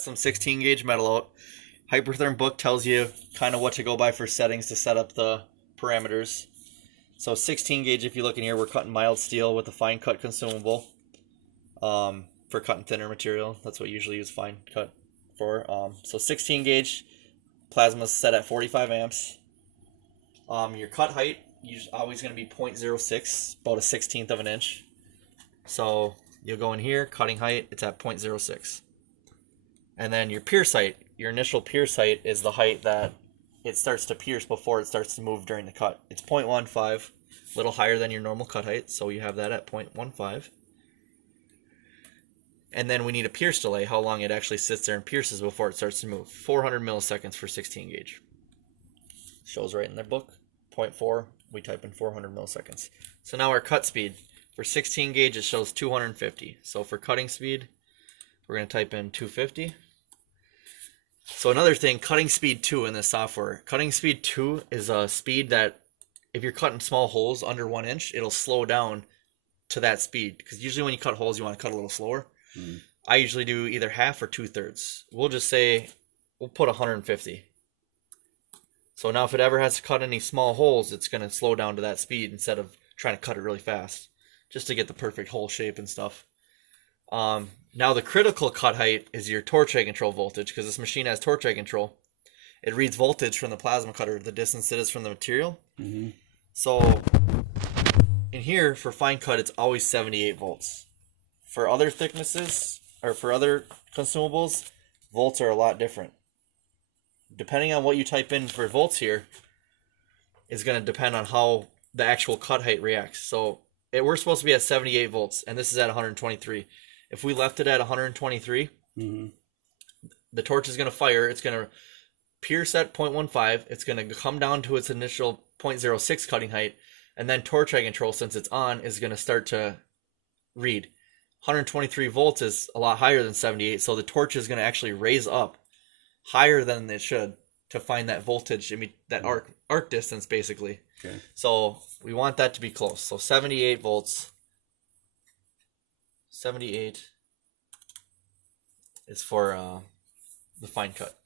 Some 16 gauge metal out. Hypertherm book tells you kind of what to go by for settings to set up the parameters. So 16 gauge, if you look in here, we're cutting mild steel with a fine cut consumable for cutting thinner material. That's what you usually use fine cut for. So 16 gauge plasma is set at 45 amps. Your cut height is always going to be 0.06, about a 1/16 of an inch. So you'll go in here, cutting height, it's at 0.06. And then your pierce height, your initial pierce height is the height that it starts to pierce before it starts to move during the cut. It's 0.15, a little higher than your normal cut height, so you have that at 0.15. And then we need a pierce delay, how long it actually sits there and pierces before it starts to move. 400 milliseconds for 16 gauge. Shows right in their book, 0.4, we type in 400 milliseconds. So now our cut speed, for 16 gauge it shows 250. So for cutting speed, we're going to type in 250. So another thing, cutting speed 2 in this software. Cutting speed 2 is a speed that if you're cutting small holes under 1 inch, it'll slow down to that speed. Because usually when you cut holes, you want to cut a little slower. I usually do either half or 2/3. We'll just say, we'll put 150. So now if it ever has to cut any small holes, it's going to slow down to that speed instead of trying to cut it really fast. Just to get the perfect hole shape and stuff. Now the critical cut height is your torch head control voltage, because this machine has torch head control. It reads voltage from the plasma cutter, the distance it is from the material. So in here, for fine cut, it's always 78 volts. For other thicknesses, or for other consumables, volts are a lot different. Depending on what you type in for volts here, is going to depend on how the actual cut height reacts. So we're supposed to be at 78 volts, and this is at 123. If we left it at 123, the torch is going to fire. It's going to pierce at 0.15. It's going to come down to its initial 0.06 cutting height, and then torch head control, since it's on, is going to start to read. 123 volts is a lot higher than 78, so the torch is going to actually raise up higher than it should to find that voltage, that arc distance, basically. Okay. So we want that to be close. So 78 volts. 78 is for the fine cut.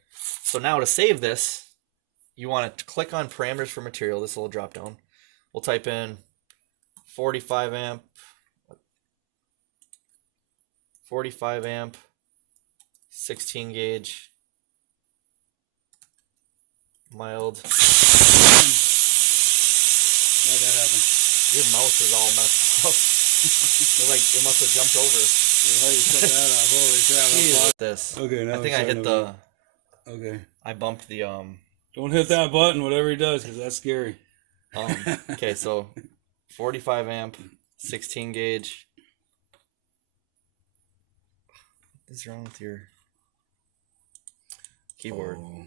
So now to save this, you want to click on parameters for material, this little drop down. We'll type in 45 amp, 16 gauge, mild. Why'd that happen? Your mouse is all messed up. It must have jumped over. How you shut that off? Holy crap! This. Okay, now I think I hit the. Okay. I bumped the Don't hit that button, whatever he does, because that's scary. Okay, so 45 amp, 16 gauge. What is wrong with your keyboard? Oh.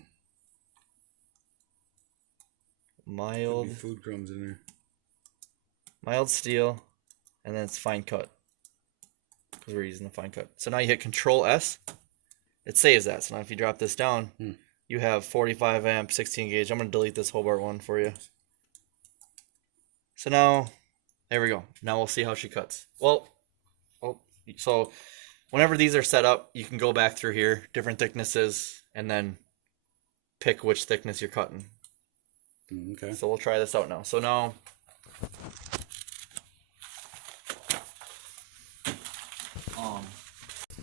Mild. Maybe food crumbs in there. Mild steel, and then it's fine cut, because we're using the fine cut. So now you hit Control S, it saves that. So now if you drop this down, you have 45 amp, 16 gauge. I'm going to delete this Hobart one for you. So now, there we go. Now we'll see how she cuts. So whenever these are set up, you can go back through here, different thicknesses, and then pick which thickness you're cutting. Okay. So we'll try this out now. So now,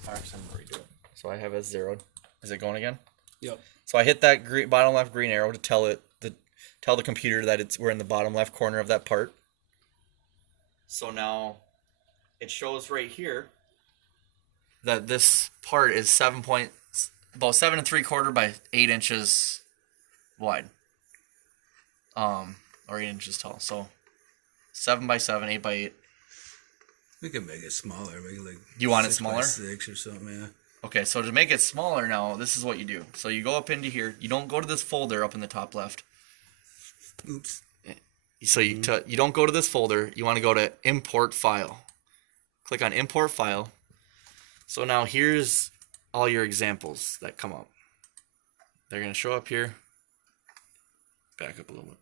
actually, I'm going to redo it. So I have it zeroed. Is it going again? Yep. So I hit that bottom left green arrow to tell the computer that we're in the bottom left corner of that part. So now it shows right here that this part is about 7 3/4 by 8 inches wide. Or 8 inches tall. So 7 by 7, 8 by 8. We can make it smaller. Make it like you want it smaller? 6 or something, yeah. Okay, so to make it smaller now, this is what you do. So you go up into here. You don't go to this folder up in the top left. Oops. So you don't go to this folder. You want to go to Import File. Click on Import File. So now here's all your examples that come up. They're going to show up here. Back up a little bit.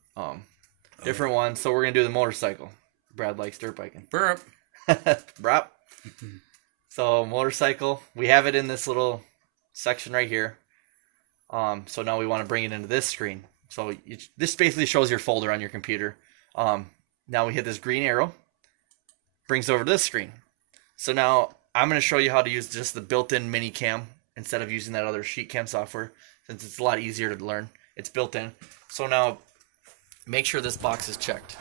Different ones. So we're going to do the motorcycle. Brad likes dirt biking. Burp. Brap. So motorcycle, we have it in this little section right here. So now we want to bring it into this screen. So this basically shows your folder on your computer. Now we hit this green arrow, brings it over to this screen. So now I'm going to show you how to use just the built-in mini cam instead of using that other sheet cam software, since it's a lot easier to learn. It's built in. So now make sure this box is checked.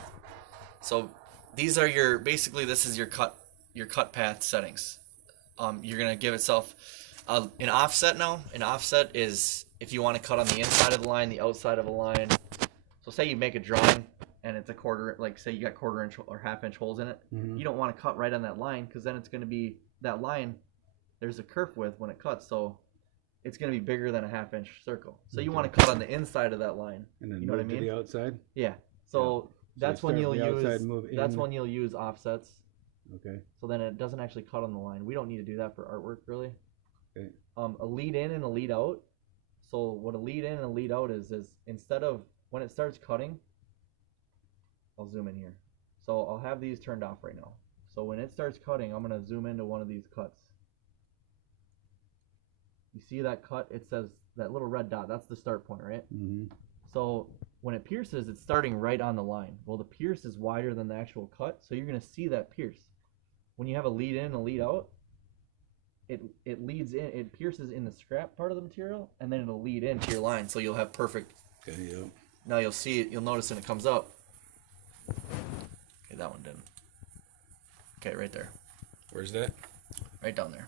So these are your, basically this is your cut path settings. You're going to give itself an offset now. An offset is if you want to cut on the inside of the line, the outside of a line. So say you make a drawing and it's a quarter, like say you got 1/4 inch or 1/2 inch holes in it. You don't want to cut right on that line, because then it's going to be, that line, there's a kerf width when it cuts, so it's going to be bigger than a 1/2 inch circle. So you want to cut on the inside of that line. And then you know what I move mean? to the outside? Yeah. So that's when you'll use, that's in. when you'll use offsets. Okay. So then it doesn't actually cut on the line. We don't need to do that for artwork, really. Okay. A lead in and a lead out. So what a lead in and a lead out is instead of when it starts cutting, I'll zoom in here. So I'll have these turned off right now. So when it starts cutting, I'm going to zoom into one of these cuts. You see that cut? It says that little red dot. That's the start point, right? So when it pierces, it's starting right on the line. Well, the pierce is wider than the actual cut, so you're going to see that pierce. When you have a lead in and a lead out, it leads in, it pierces in the scrap part of the material, and then it'll lead into your line, so you'll have perfect. Okay, yeah. Now you'll see it, you'll notice when it comes up. Okay, that one didn't. Okay, right there. Where's that? Right down there.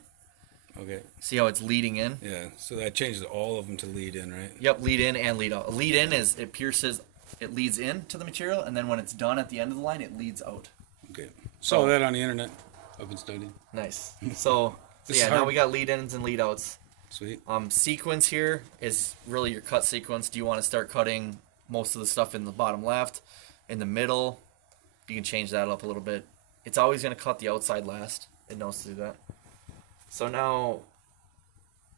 Okay. See how it's leading in? Yeah, so that changes all of them to lead in, right? Yep, lead in and lead out. A lead in is it pierces, it leads into the material, and then when it's done at the end of the line, it leads out. Okay. Saw that on the internet. I've been studying. Nice. So yeah, now we got lead ins and lead outs. Sweet. Sequence here is really your cut sequence. Do you want to start cutting most of the stuff in the bottom left, in the middle? You can change that up a little bit. It's always going to cut the outside last. It knows to do that. So now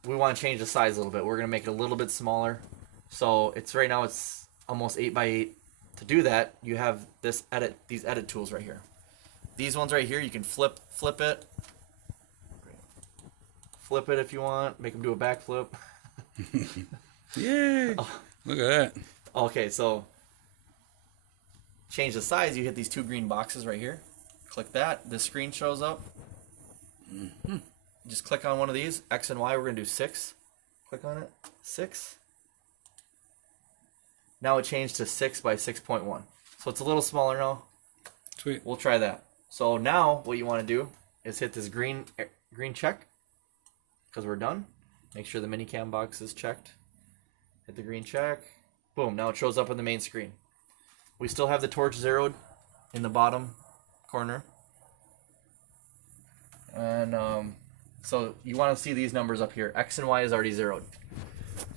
we want to change the size a little bit. We're going to make it a little bit smaller. So it's right now it's almost 8x8. To do that, you have these edit tools right here. These ones right here, you can flip it. Flip it if you want. Make them do a backflip. Yay! Oh. Look at that. Okay, so change the size. You hit these two green boxes right here. Click that. The screen shows up. Just click on one of these. X and Y, we're going to do 6. Click on it. 6. Now it changed to 6 by 6.1. So it's a little smaller now. Sweet. We'll try that. So now what you want to do is hit this green check, because we're done. Make sure the mini cam box is checked. Hit the green check. Boom. Now it shows up on the main screen. We still have the torch zeroed in the bottom corner. And so you want to see these numbers up here. X and Y is already zeroed.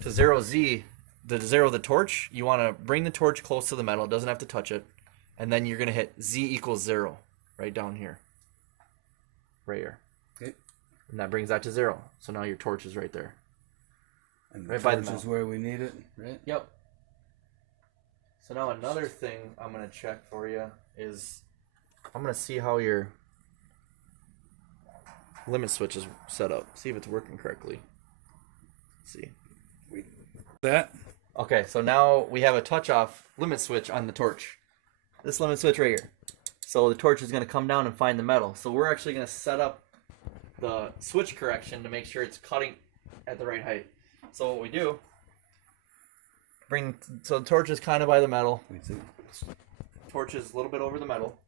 To zero Z, to zero the torch, you want to bring the torch close to the metal. It doesn't have to touch it. And then you're going to hit Z equals 0 right down here. Right here. Okay. And that brings that to 0. So now your torch is right there. And right the by the torch metal. is where we need it, right? Yep. So now another thing I'm going to check for you is I'm going to see how your limit switch is set up. See if it's working correctly. Let's see. That? Okay, so now we have a touch-off limit switch on the torch. This limit switch right here. So the torch is going to come down and find the metal. So we're actually going to set up the switch correction to make sure it's cutting at the right height. So what we do, so the torch is kind of by the metal. Torch is a little bit over the metal.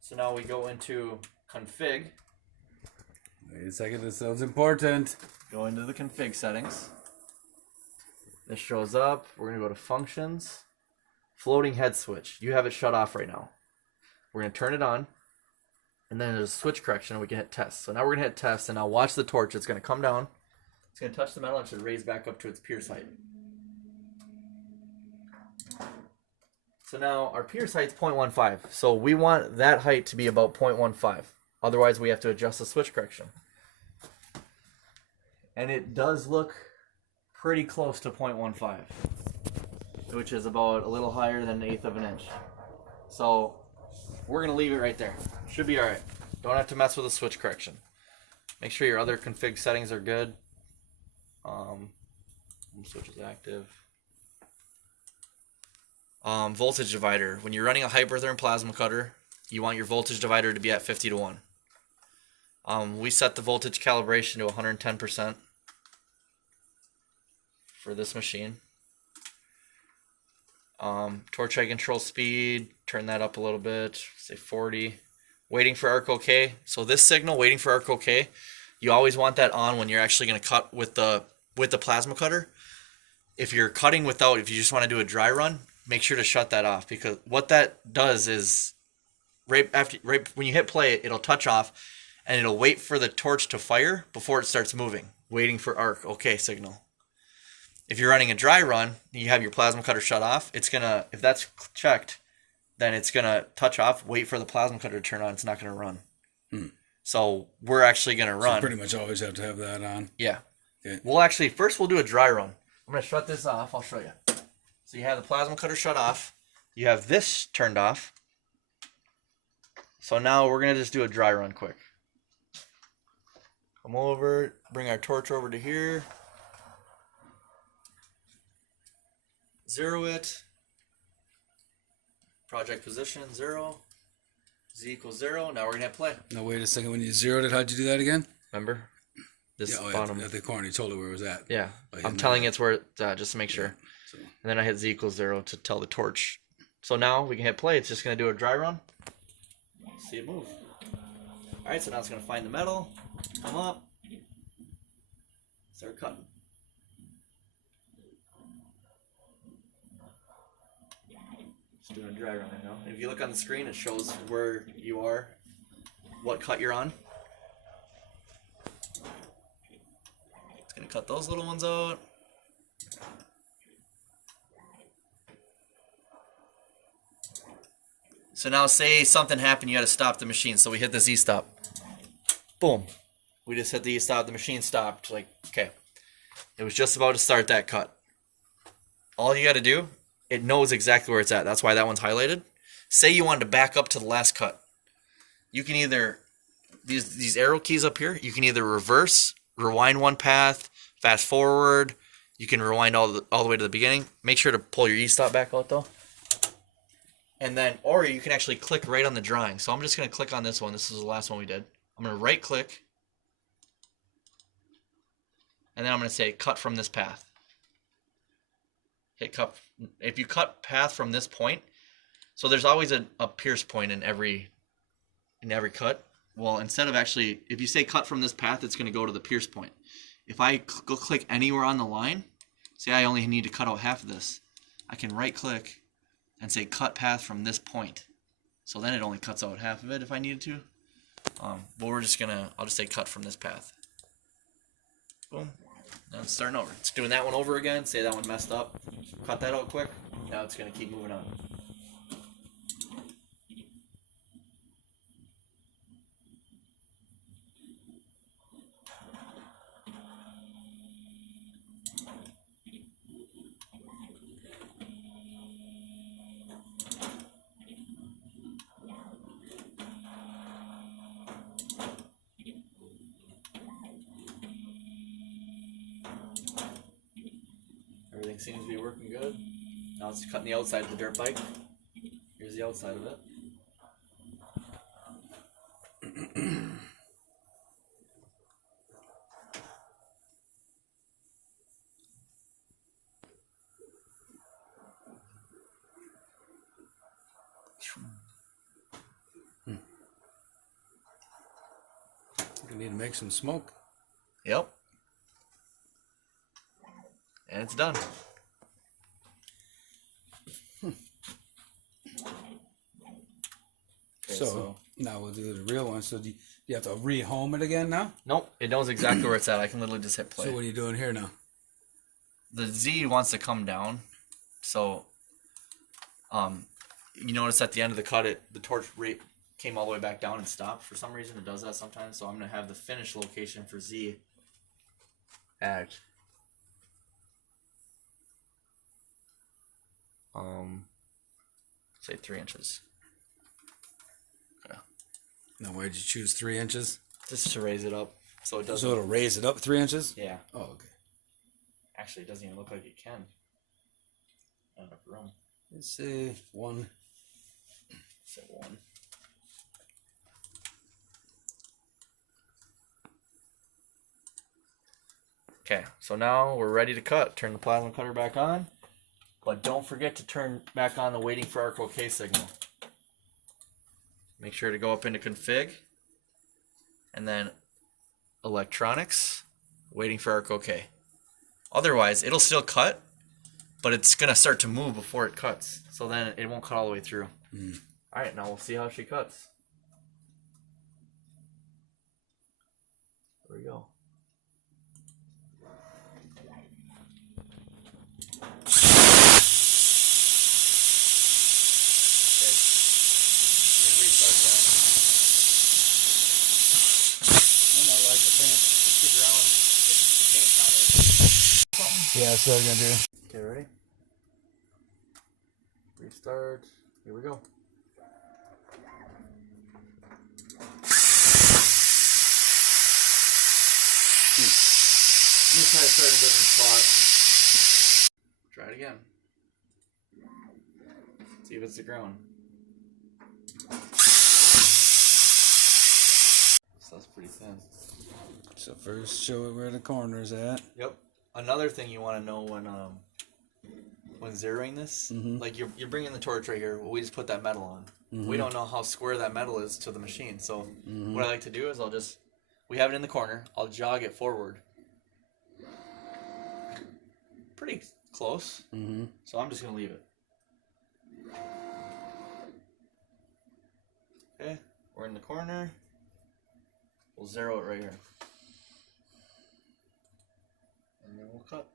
So now we go into config. Wait a second, this sounds important. Go into the config settings. This shows up. We're going to go to functions. Floating head switch. You have it shut off right now. We're going to turn it on. And then there's a switch correction and we can hit test. So now we're going to hit test and now watch the torch. It's going to come down. It's going to touch the metal and it should raise back up to its pierce height. So now our pierce height is 0.15. So we want that height to be about 0.15. Otherwise we have to adjust the switch correction. And it does look pretty close to 0.15, which is about a little higher than 1/8 of an inch. So we're going to leave it right there. Should be alright. Don't have to mess with the switch correction. Make sure your other config settings are good. Switch is active. Voltage divider. When you're running a hypertherm plasma cutter, you want your voltage divider to be at 50 to 1. We set the voltage calibration to 110% for this machine. Torch head control speed, turn that up a little bit, say 40. Waiting for arc OK. So this signal, waiting for arc OK, you always want that on when you're actually going to cut with the plasma cutter. If you're cutting without, if you just want to do a dry run, make sure to shut that off, because what that does is right when you hit play, it'll touch off and it'll wait for the torch to fire before it starts moving, waiting for arc OK signal. If you're running a dry run, you have your plasma cutter shut off, it's gonna, if that's checked, then it's gonna touch off, wait for the plasma cutter to turn on, it's not gonna run. So we're actually gonna run. So pretty much always have to have that on. Yeah. Okay. We'll actually, first we'll do a dry run. I'm gonna shut this off, I'll show you. So you have the plasma cutter shut off, you have this turned off. So now we're gonna just do a dry run quick. Come over, bring our torch over to here. Zero it. Project position 0. Z equals 0. Now we're gonna hit play. Now wait a second. When you zeroed it, how'd you do that again? Remember? This bottom. At the corner. You told it where it was at. Yeah. I'm telling it's where it's at just to make sure. So. And then I hit Z equals 0 to tell the torch. So now we can hit play. It's just gonna do a dry run. See it move. Alright, so now it's gonna find the metal. Come up. Start cutting. Just doing a dry run right now. And if you look on the screen, it shows where you are, what cut you're on. It's going to cut those little ones out. So now say something happened, you got to stop the machine. So we hit the Z stop. Boom. We just hit the E stop, the machine stopped. Like, okay. It was just about to start that cut. All you got to do, it knows exactly where it's at. That's why that one's highlighted. Say you wanted to back up to the last cut. You can either, these arrow keys up here, you can either reverse, rewind one path, fast forward. You can rewind all the way to the beginning. Make sure to pull your E-stop back out though. And then, or you can actually click right on the drawing. So I'm just going to click on this one. This is the last one we did. I'm going to right click. And then I'm going to say cut from this path. Hit cut. If you cut path from this point, so there's always a pierce point in every cut. Well, instead of actually, if you say cut from this path, it's going to go to the pierce point. If I go click anywhere on the line, say I only need to cut out half of this, I can right click and say cut path from this point. So then it only cuts out half of it if I needed to. But we're just gonna, I'll just say cut from this path. Boom. Now it's starting over. It's doing that one over again. Say that one messed up. Cut that out quick. Now it's gonna keep moving on. Everything seems to be working good. Now it's cutting the outside of the dirt bike. Here's the outside of it. We need to make some smoke. Yep. And it's done. Okay, so now we'll do the real one. So do you have to rehome it again now? Nope, it knows exactly where it's at. I can literally just hit play. So what are you doing here now? The Z wants to come down, so you notice at the end of the cut, the torch rate came all the way back down and stopped. For some reason, it does that sometimes. So I'm gonna have the finish location for Z at say 3 inches. Okay. Now why'd you choose 3 inches? Just to raise it up, so it doesn't. So it'll raise it up 3 inches? Yeah. Oh, okay. Actually, it doesn't even look like it can. Not enough room. Let's say 1. Say 1. Okay, so now we're ready to cut. Turn the plasma cutter back on, but don't forget to turn back on the waiting for arc OK signal. Make sure to go up into config, and then electronics, waiting for arc OK. Otherwise, it'll still cut, but it's gonna start to move before it cuts. So then it won't cut all the way through. All right, now we'll see how she cuts. There we go. Yeah, that's what I'm gonna do. Okay, ready? Restart. Here we go. Let me try to start in a different spot. Try it again. See if it's the ground. So that's pretty thin. So first, show it where the corner's at. Yep. Another thing you want to know when zeroing this, like you're bringing the torch right here. We just put that metal on. We don't know how square that metal is to the machine. So what I like to do is we have it in the corner. I'll jog it forward. Pretty close. So I'm just gonna leave it. Okay, we're in the corner. We'll zero it right here. And then we'll cut.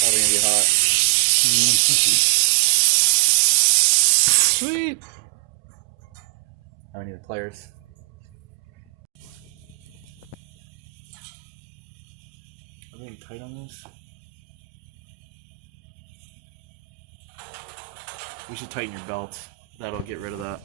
Probably gonna be hot. Sweet. Now we need the pliers. Are they getting tight on this? We should tighten your belt. That'll get rid of that.